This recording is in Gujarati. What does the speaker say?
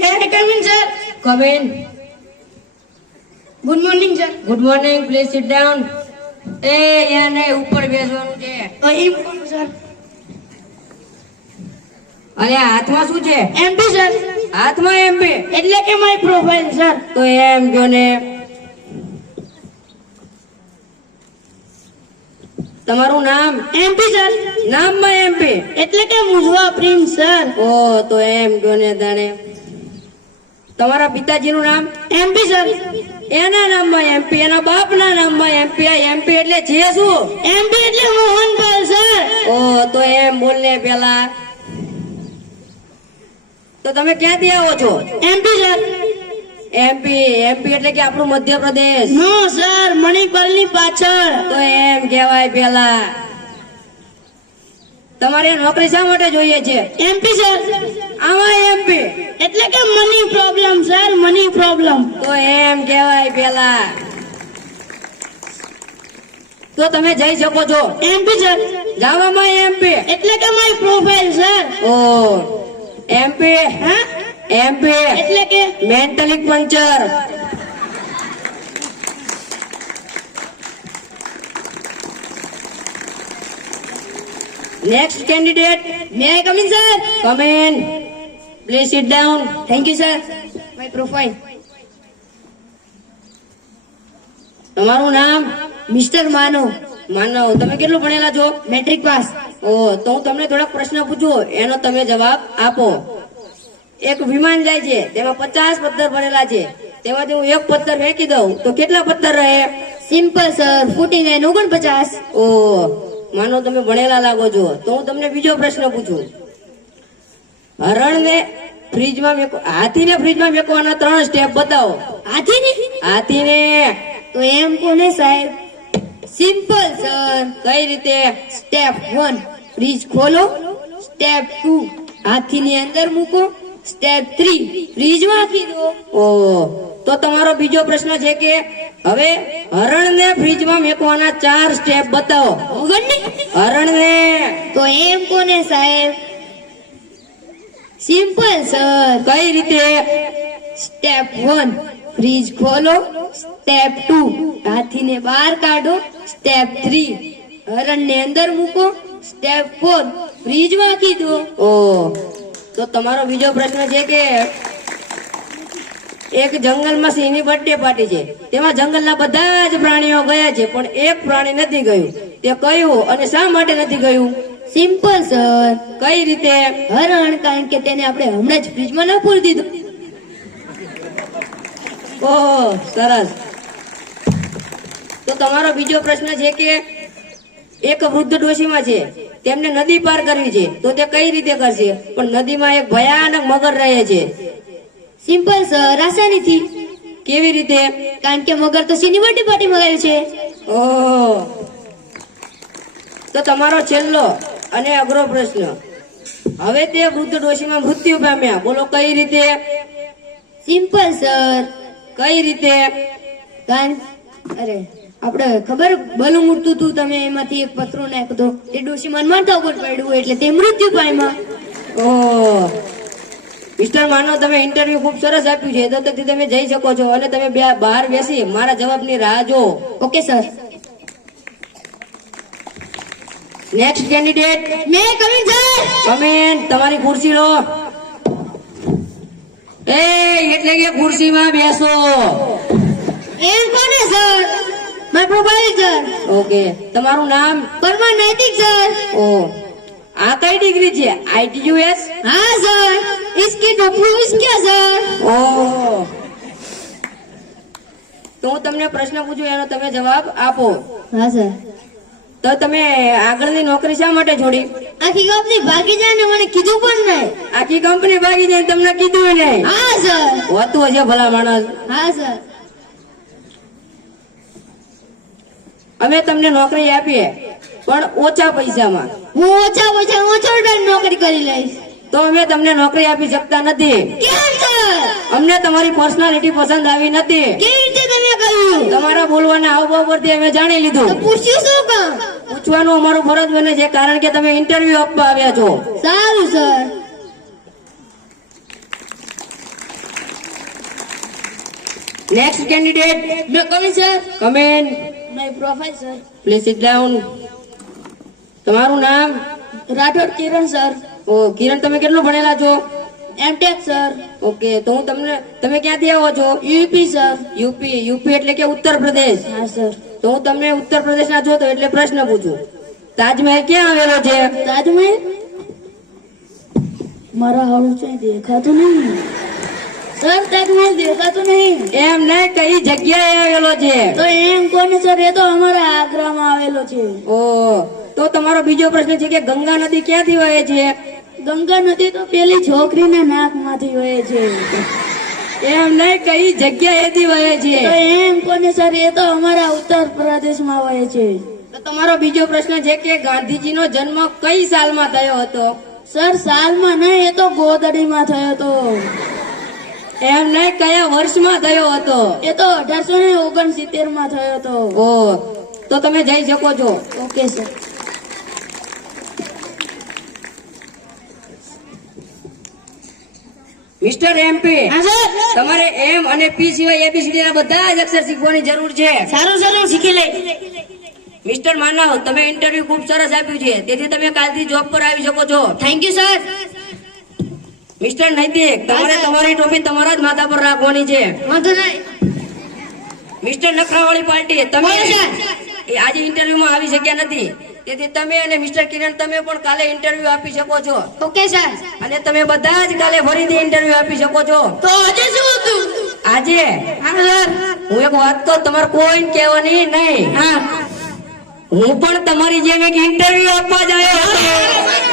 Come in, sir? Come in. Good morning sir. Good morning. Please sit down. એ નહીં ઉપર બેસવાનું છે અહીં બોલો, sir. અરે હાથમાં શું છે એમપી સર હાથમાં એમપી એટલે કે મારી પ્રોફાઇલ સર તો એમ જો ને તમારું નામ એમપી સર નામમાં એમપી એટલે કે મુજવા પ્રિન્સ સર ઓ તો એમ જો ને તાણે તમારા પિતાજીનું નામ એમપી સર એના નામમાં એમપી એના બાપના નામમાં એમપી એમપી એટલે છે શું? એમપી એટલે મોહનપાલ સર. ઓ તો એમ બોલને પેલા. તો તમે ક્યાંથી આવો છો? MP sir. એમપી એમપી એટલે કે આપણું મધ્યપ્રદેશ. નો સર મણિપાલની પાછળ. તો એમ કહેવાય પેલા. તમારે નોકરી શા માટે જોઈએ છે? MP sir. આમાં એમપી એટલે કે money problem sir money problem તો એમ કહેવાય પેલા. તો તમે જઈ શકો છો. એમપી સર જાવામાં એમપી એટલે કે મારી પ્રોફાઇલ સર ઓ એમપી હા? એમપી એટલે કે? Mentally puncture next candidate may in sir come in please sit down thank you sir My profile. તમારું નામ? મિસ્ટર માનો માનવ તમે કેટલું ભણેલા છો? મેટ્રિક પાસ ઓ તો હું તમને થોડાક પ્રશ્ન પૂછું. એનો તમે જવાબ આપો. એક વિમાન જાય છે તેમાં પચાસ પથ્થર ભરેલા છે. તેમાંથી હું એક પથ્થર ફેંકી દઉં. તો કેટલા પથ્થર રહે? સિમ્પલ સર ફોર્ટી નાઇન ઓગણપચાસ ઓ માનો તમે ભણેલા લાગો છો. તો હું તમને બીજો પ્રશ્ન પૂછું. હરણને ફ્રીજમાં મેકો હાથીને ફ્રીજમાં મેકવાના ત્રણ સ્ટેપ બતાવો. હાથીને? હાથીને. તો એમ કોને સાહેબ? સિમ્પલ સર કઈ રીતે? સ્ટેપ 1 ફ્રીજ ખોલો. સ્ટેપ ટુ હાથીની અંદર મૂકો. સ્ટેપ થ્રી ફ્રીજમાં રાખી દો. ઓ તો તમારો બીજો પ્રશ્ન છે કે હવે હરણને ફ્રીજમાં મેકવાના ચાર સ્ટેપ બતાવો. હરણને. તો એમ કોને સાહેબ? સિમ્પલ સર કઈ રીતે? સ્ટેપ વન ફ્રીજ ખોલો. સ્ટેપ ટુ હાથીને બહાર કાઢો. સ્ટેપ થ્રી હરણને અંદર મૂકો. સ્ટેપ ફોર ફ્રીજમાં રાખી દો. ઓ, તો તમારો બીજો પ્રશ્ન છે કે એક જંગલમાં સિંહની બર્થડે પાર્ટી છે? તેમાં જંગલના બધા જ પ્રાણીઓ ગયા છે, પણ એક પ્રાણી નથી ગયું. તે કયું અને શા માટે નથી ગયું? સિમ્પલ સર કઈ રીતે? હરણ કારણ કે તેને આપણે હમણાં જ ફ્રીજમાં ના પૂરી દીધું. ઓહ સરસ. તો તમારો બીજો પ્રશ્ન છે કે એક વૃદ્ધ ડોશીમાં છે તેમને નદી પાર કરવી છે તો તે કઈ રીતે કરશે? પણ નદીમાં એક ભયાનક મગર રહે છે. સિમ્પલ સર આસાનીથી કેવી રીતે? કારણ કે મગર તો સીની બર્થડે પાર્ટી મગાવ્યું છે? ઓહ. તો તમારો છેલ્લો અને અઘરો પ્રશ્ન. હવે તે વૃદ્ધ ડોશીમાં મૃત્યુ પામ્યા. બોલો કઈ રીતે? Simple sir. કઈ રીતે? અરે આપણે ખબર? બલું મૂર્તું હતું તમે એમાંથી એક પથરો નાખ્યો હતો તે ડોશી મન મારતા ઉપર પડ્યું એટલે તે મૃત્યુ પામ્યા. ઓહ મિસ્ટર માનવ તમે ઇન્ટરવ્યુ ખૂબ સરસ આપ્યું છે. તો તમે જઈ શકો છો અને તમે બે બહાર બેસી. મારા જવાબની રાહ જો okay sir. next candidate may coming sir come in તમારી ખુરશી લો એ એટલે કે ખુરશીમાં બેસો એમ કોને sir my profile sir okay તમારું નામ પરમાર નૈતિક સર ઓ આ કઈ ડિગ્રી છે આઈટીયુએસ हाँ सर इसकी डॉक्यूमेंट्स क्या सर ઓ તો હું તમને પ્રશ્ન પૂછું એનો તમે જવાબ આપો हाँ સર તો તમે આગળની નોકરી શા માટે છોડી? આખી કંપની ભાગી જાય ને મને કીધું પણ નહીં. આખી કંપની ભાગી જાય તમને કીધું નહીં. હા સર હોતું હશે ભલા માણસ. હા સર અમે તમને નોકરી આપીએ પણ ઓછા પૈસામાં. હું ઓછા ઓછા ઓછો નોકરી કરી લઈશ. તો અમે તમને નોકરી આપી શકતા નથી. અમને તમારી પર્સનાલિટી પસંદ આવી નથી. કેવી રીતે તમે કહ્યું? તમારા બોલવાના હાવભાવ પરથી અમે જાણી લીધું. પૂછ્યું શું કામ? પૂછવાનું અમારું ફરજ બને છે કારણ કે તમે ઇન્ટરવ્યુ આપવા આવ્યા છો. સારું sir. Next candidate may come in sir. Come in my profile sir. Please sit down તમારું નામ? રાઠોડ કિરણ સર. ઓ કિરણ તમે કેટલું ભણેલા છો? એમટેક સર ઓકે તો હું તમને તમે ક્યાંથી આવો છો? યુપી સર યુપી યુપી એટલે કે ઉત્તર પ્રદેશ? હા સર તો હું તમને ઉત્તર પ્રદેશના છો તો એટલે પ્રશ્ન પૂછું. તાજમહેલ ક્યાં આવેલો છે? તાજમહેલ? મારા હાડું છે દેખાતું નહીં. સર તાજમહેલ દેખાતું નહીં. એમ ને કઈ જગ્યાએ આવેલો છે? તો એમ કોને સર? એ તો અમારા આગ્રામાં આવેલો છે. ઓ તો તમારો બીજો પ્રશ્ન છે કે ગંગા નદી ક્યાંથી વહે છે? ગંગા નદી તો પેલી છોકરીના નાકમાંથી વહે છે. એમ નહીં કઈ જગ્યાએથી વહે તો છે એમ કોને સર એ તો અમારા ઉત્તર પ્રદેશમાં વહે છે. તો તમારો બીજો પ્રશ્ન છે કે ગાંધીજીનો જન્મ કઈ સાલમાં થયો હતો? સર સાલમાં નહીં એ તો ગોદડીમાં થયો હતો. એમ નહીં કયા વર્ષમાં થયો હતો? એ તો અઢારસો ને ઓગણસિત્તેરમાં થયો હતો. ઓ તો તમે જઈ શકો છો. Okay sir. મિસ્ટર એમપી તમારે એમ અને પી સિવાય એબીસીડી ના બધા જ અક્ષર શીખવાની જરૂર છે. સારું સારું શીખી લઈ મિસ્ટર માનવ તમે ઇન્ટરવ્યુ ખૂબ સરસ આપ્યું છે. તેથી તમે કાલથી જોબ પર આવી શકો છો. થેન્ક યુ સર મિસ્ટર નૈતિક તમારે તમારી ટોપી તમારા જ માથા પર રાખવાની છે. વાંધો નહીં. મિસ્ટર નખરાવાળી પાર્ટી તમે આજે ઇન્ટરવ્યુમાં આવી શક્યા નથી. તેથી તમે અને મિસ્ટર કિરણ તમે પણ કાલે ઇન્ટરવ્યુ આપી શકો છો. ઓકે સર અને તમે બધા જ કાલે ફરીથી ઇન્ટરવ્યુ આપી શકો છો. તો આજે શું હતું? આજે? હા સર હું એક વાત તો તમારે કોઈ કહેવાની નહીં. હા. હું પણ તમારી જેમ એક ઇન્ટરવ્યુ આપવા જ આવ્યો હતો.